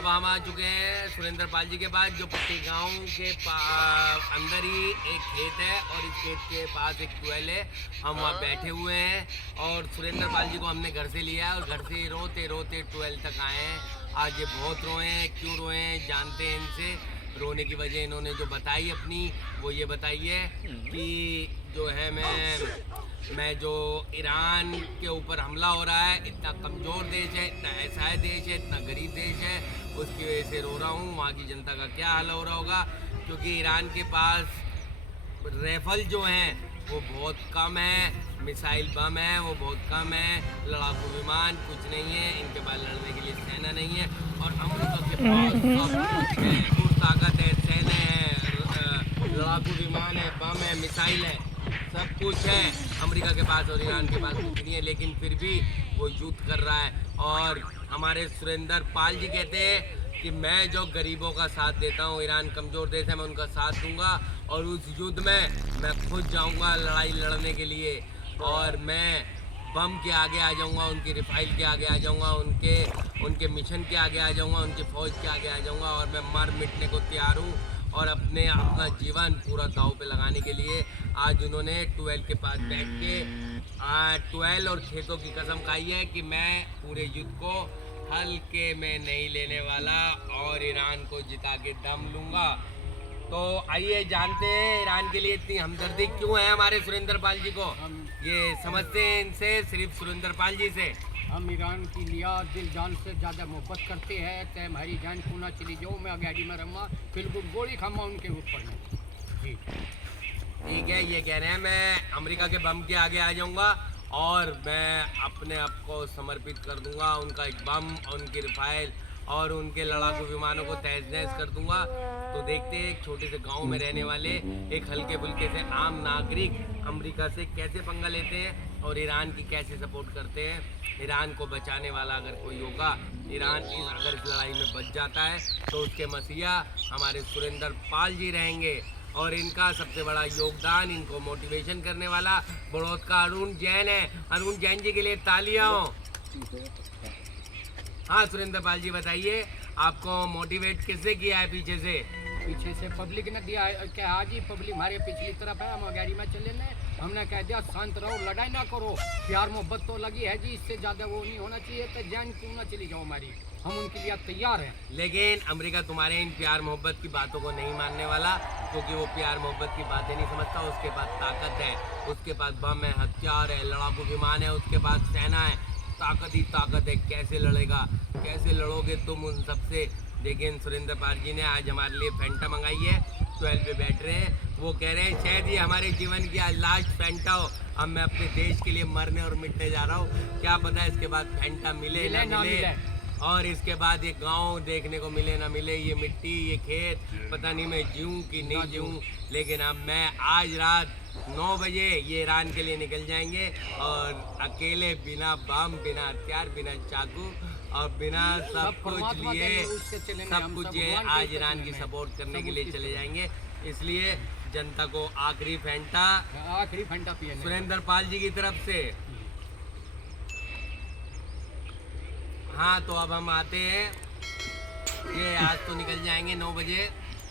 अब हम आ चुके हैं सुरेंद्र पाल जी के पास, जो पट्टी गांव के अंदर ही एक खेत है और इस खेत के पास एक ट्यूबवेल है। हम वहाँ बैठे हुए हैं और सुरेंद्र पाल जी को हमने घर से लिया है और घर से रोते रोते ट्यूबवेल तक आए हैं। आज ये बहुत रोए हैं, क्यों रोए हैं जानते हैं इनसे। रोने की वजह इन्होंने जो बताई अपनी, वो ये बताई है कि जो है मैं जो ईरान के ऊपर हमला हो रहा है, इतना कमज़ोर देश है, इतना ऐसा देश है, इतना गरीब देश है, उसकी वजह से रो रहा हूँ। वहाँ की जनता का क्या हाल हो रहा होगा, क्योंकि ईरान के पास राइफल जो हैं वो बहुत कम है, मिसाइल बम है वो बहुत कम है, लड़ाकू विमान कुछ नहीं है, इनके पास लड़ने के लिए सेना नहीं है। और अमेरिका के पास सब कुछ है, खूब ताकत है, सेना है, लड़ाकू विमान है, बम है, मिसाइल है, सब कुछ है अमेरिका के पास और ईरान के पास कुछ नहीं है। लेकिन फिर भी वो युद्ध कर रहा है। और हमारे सुरेंद्र पाल जी कहते हैं कि मैं जो गरीबों का साथ देता हूँ, ईरान कमज़ोर देश है, मैं उनका साथ दूंगा और उस युद्ध में मैं खुद जाऊंगा लड़ाई लड़ने के लिए। और मैं बम के आगे आ जाऊंगा, उनकी रिफाइल के आगे आ जाऊंगा, उनके मिशन के आगे आ जाऊंगा, उनकी फ़ौज के आगे आ जाऊंगा और मैं मर मिटने को तैयार हूँ और अपना जीवन पूरा दांव पे लगाने के लिए आज उन्होंने ट्वेल्व के पास बैठ के ट्वेल्व और खेतों की कसम खाई है कि मैं पूरे युद्ध को हल्के में नहीं लेने वाला और ईरान को जिता के दम लूंगा। तो आइए जानते हैं ईरान के लिए इतनी हमदर्दी क्यों है हमारे सुरेंद्र पाल जी को। ये समझते हैं इनसे, सिर्फ सुरेंद्र पाल जी से। हम ईरान की लिया दिल जान से ज़्यादा मोहब्बत करते हैं। तय हमारी जान क्यों ना चली जाओ, मैं गाड़ी में रहा बिल्कुल गोली खामा उनके ऊपर में जी। ठीक है, ये कह रहे हैं मैं अमेरिका के बम के आगे आ जाऊंगा और मैं अपने आप को समर्पित कर दूंगा, उनका एक बम, उनकी रिफाइल और उनके लड़ाकू विमानों को तहस नहस कर दूंगा। तो देखते हैं एक छोटे से गांव में रहने वाले एक हल्के फुल्के से आम नागरिक अमेरिका से कैसे पंगा लेते हैं और ईरान की कैसे सपोर्ट करते हैं। ईरान को बचाने वाला अगर कोई होगा, ईरान अगर इस लड़ाई में बच जाता है तो उसके मसीहा हमारे सुरेंद्र पाल जी रहेंगे। और इनका सबसे बड़ा योगदान, इनको मोटिवेशन करने वाला बड़ौद का अरुण जैन है। अरुण जैन जी के लिए तालियां हो। हाँ सुरेंद्र पाल जी बताइए, आपको मोटिवेट किससे किया है पीछे से पब्लिक ने दिया है कि आज ही पब्लिक हमारे पिछली तरफ है, हम गाड़ी में चले ने हमने कह दिया शांत रहो, लड़ाई ना करो, प्यार मोहब्बत तो लगी है जी, इससे ज़्यादा वो नहीं होना चाहिए। तो जान क्यों ना चली जाओ हमारी, हम उनके लिए तैयार हैं। लेकिन अमेरिका तुम्हारे इन प्यार मोहब्बत की बातों को नहीं मानने वाला, क्योंकि वो प्यार मोहब्बत की बातें नहीं समझता। उसके पास ताकत है, उसके पास बम है, हथियार है, लड़ाकू विमान है, उसके पास सेना है, ताकत ही ताकत है। कैसे लड़ेगा, कैसे लड़ोगे तुम उन सबसे। लेकिन सुरेंद्र पाल जी ने आज हमारे लिए फैंटा मंगाई है, 12 पे बैठ रहे हैं। वो कह रहे हैं शायद ये हमारे जीवन की आज लास्ट फैंटा हो, अब मैं अपने देश के लिए मरने और मिटने जा रहा हूँ। क्या पता इसके बाद फैंटा मिले ना मिले और इसके बाद ये गांव देखने को मिले ना मिले, ये मिट्टी, ये खेत, पता नहीं मैं जीऊँ कि नहीं जीऊँ। लेकिन अब मैं आज रात 9 बजे ये ईरान के लिए निकल जाएंगे और अकेले बिना बम, बिना हथियार, बिना चाकू और बिना सब कुछ लिए, सब कुछ ये आज ईरान की सपोर्ट करने के लिए चले जाएंगे। इसलिए जनता को आखिरी फैंटा सुरेंद्र पाल जी की तरफ से। हाँ तो अब हम आते हैं, ये आज तो निकल जाएंगे 9 बजे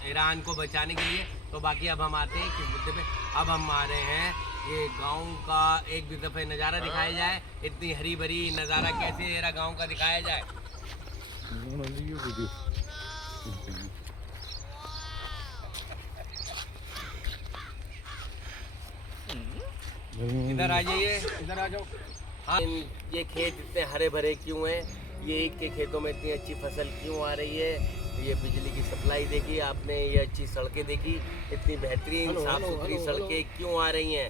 ईरान को बचाने के लिए। तो बाकी अब हम आते हैं किस मुद्दे पे। अब हम आ रहे हैं ये गांव का एक भी दफ़े नज़ारा दिखाया जाए, इतनी हरी भरी नज़ारा कैसे मेरा गांव का दिखाया जाए। इधर आ जाइए, इधर आ जाओ। हाँ, ये खेत इतने हरे भरे क्यों हैं, ये एक के खेतों में इतनी अच्छी फसल क्यों आ रही है। ये बिजली की सप्लाई देखी आपने, ये अच्छी सड़कें देखी, इतनी बेहतरीन साफ सुथरी सड़कें क्यों आ रही हैं,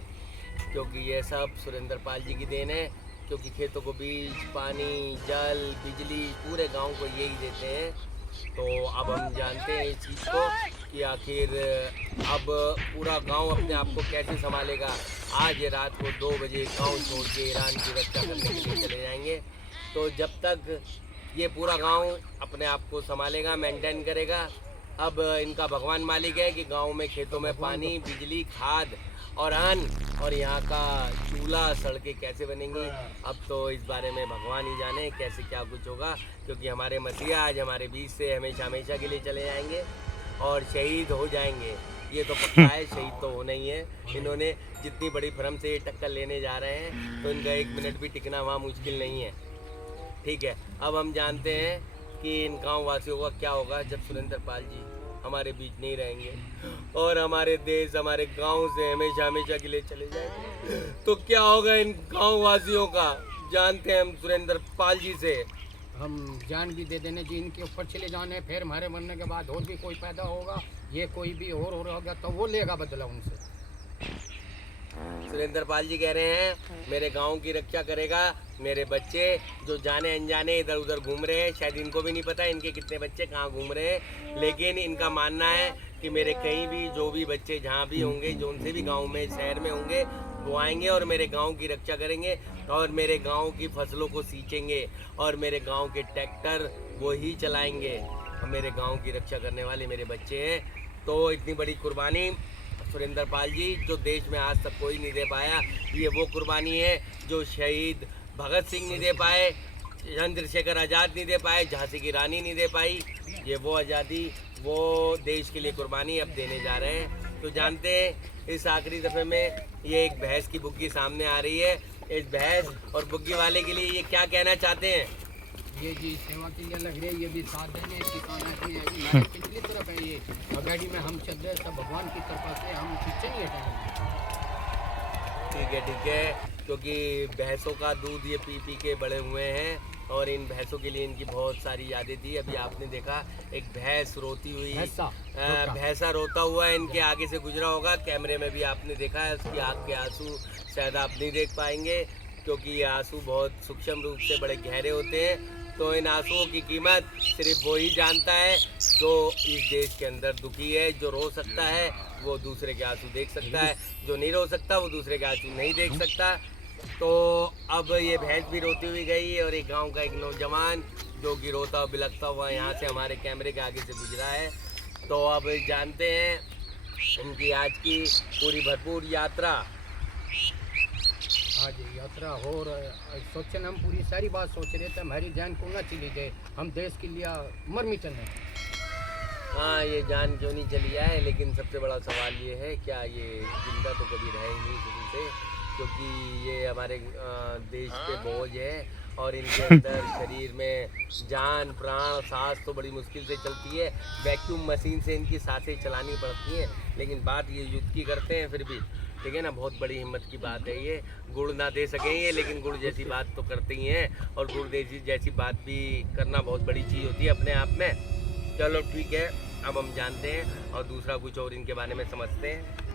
क्योंकि ये सब सुरेंद्र पाल जी की देन है। क्योंकि खेतों को बीज, पानी, जल, बिजली पूरे गांव को यही देते हैं। तो अब हम जानते हैं इस चीज़ को कि आखिर अब पूरा गांव अपने आप को कैसे संभालेगा। आज ये रात को 2 बजे गांव छोड़ के ईरान की रक्षा करने के लिए चले जाएंगे। तो जब तक ये पूरा गांव अपने आप को संभालेगा, मेंटेन करेगा, अब इनका भगवान मालिक है कि गांव में खेतों में पानी, बिजली, खाद और अन्न और यहाँ का चूल्हा, सड़कें कैसे बनेंगी, अब तो इस बारे में भगवान ही जाने कैसे क्या कुछ होगा। क्योंकि हमारे मसीहा आज हमारे बीच से हमेशा हमेशा के लिए चले जाएंगे और शहीद हो जाएंगे, ये तो पक्का है। शहीद तो होना ही है। इन्होंने जितनी बड़ी भ्रम से ये टक्कर लेने जा रहे हैं तो इनका 1 मिनट भी टिकना वहाँ मुश्किल नहीं है। ठीक है, अब हम जानते हैं कि इन गाँव वासियों का क्या होगा जब सुरेंद्र पाल जी हमारे बीच नहीं रहेंगे और हमारे देश, हमारे गांव से हमेशा हमेशा के लिए चले जाएंगे। तो क्या होगा इन गांव वासियों का, जानते हैं हम सुरेंद्र पाल जी से। हम जान भी दे देने जी इनके ऊपर चले जाने, फिर हमारे मरने के बाद और भी कोई पैदा होगा, ये कोई भी और हो होगा तो वो लेगा बदला उनसे। सुरेंद्र पाल जी कह रहे हैं मेरे गांव की रक्षा करेगा। मेरे बच्चे जो जाने अनजाने इधर उधर घूम रहे हैं, शायद इनको भी नहीं पता इनके कितने बच्चे कहाँ घूम रहे हैं, लेकिन इनका मानना है कि मेरे कहीं भी जो भी बच्चे जहाँ भी होंगे, जो उनसे भी गांव में शहर में होंगे, वो आएंगे और मेरे गांव की रक्षा करेंगे और मेरे गांव की फसलों को सींचेंगे और मेरे गांव के ट्रैक्टर वो ही चलाएंगे। मेरे गांव की रक्षा करने वाले मेरे बच्चे हैं। तो इतनी बड़ी कुर्बानी सुरेंद्र पाल जी जो देश में आज तक कोई नहीं दे पाया, ये वो कुर्बानी है जो शहीद भगत सिंह नहीं दे पाए, चंद्रशेखर आज़ाद नहीं दे पाए, झांसी की रानी नहीं दे पाई। ये वो आज़ादी, वो देश के लिए कुर्बानी अब देने जा रहे हैं। तो जानते हैं इस आखिरी दफ़े में ये एक भैंस की बुग्गी सामने आ रही है। इस भैंस और बुग्गी वाले के लिए ये क्या कहना चाहते हैं? ये जी सेवा के लिए लग रही है, ये भी साथ देने किसान की है जी। हमारे पिछली तरफ है ये गाड़ी में हम चल रहे सब भगवान की तरफ से, हम पीछे नहीं हटेंगे। ठीक है, क्योंकि भैंसों का दूध ये पी पी के बड़े हुए हैं और इन भैंसों के लिए इनकी बहुत सारी यादें थी। अभी आपने देखा एक भैंस रोती हुई, भैंसा रोता हुआ इनके आगे से गुजरा होगा। कैमरे में भी आपने देखा है, उसकी आँख के आंसू शायद आप नहीं देख पाएंगे क्योंकि ये आंसू बहुत सूक्ष्म रूप से बड़े गहरे होते हैं। तो इन आंसुओं की कीमत सिर्फ वो ही जानता है जो इस देश के अंदर दुखी है। जो रो सकता है वो दूसरे के आंसू देख सकता है, जो नहीं रो सकता वो दूसरे के आंसू नहीं देख सकता। तो अब ये भैंस भी रोती हुई गई और एक गांव का एक नौजवान जो कि रोता बिलखता हुआ यहाँ से हमारे कैमरे के आगे से गुजरा है। तो अब जानते हैं उनकी आज की पूरी भरपूर यात्रा। हाँ जी, यात्रा हो सोचन हम पूरी सारी बात सोच रहे थे, हमारी जान क्यों ना चली जाए, हम देश के लिए मर मिटन है। हाँ, ये जान क्यों नहीं चली है, लेकिन सबसे बड़ा सवाल ये है क्या ये जिंदा तो कभी रहेंगी किसी से, क्योंकि ये हमारे देश पे बोझ है और इनके अंदर शरीर में जान, प्राण, सांस तो बड़ी मुश्किल से चलती है। वैक्यूम मशीन से इनकी सांसें चलानी पड़ती हैं, लेकिन बात ये युद्ध की करते हैं फिर भी। ठीक है ना, बहुत बड़ी हिम्मत की बात है ये। गुड़ ना दे सकेंगे लेकिन गुड़ जैसी बात तो करते ही हैं और गुड़ जैसी बात भी करना बहुत बड़ी चीज़ होती है अपने आप में। चलो ठीक है, अब हम जानते हैं और दूसरा कुछ और इनके बारे में समझते हैं।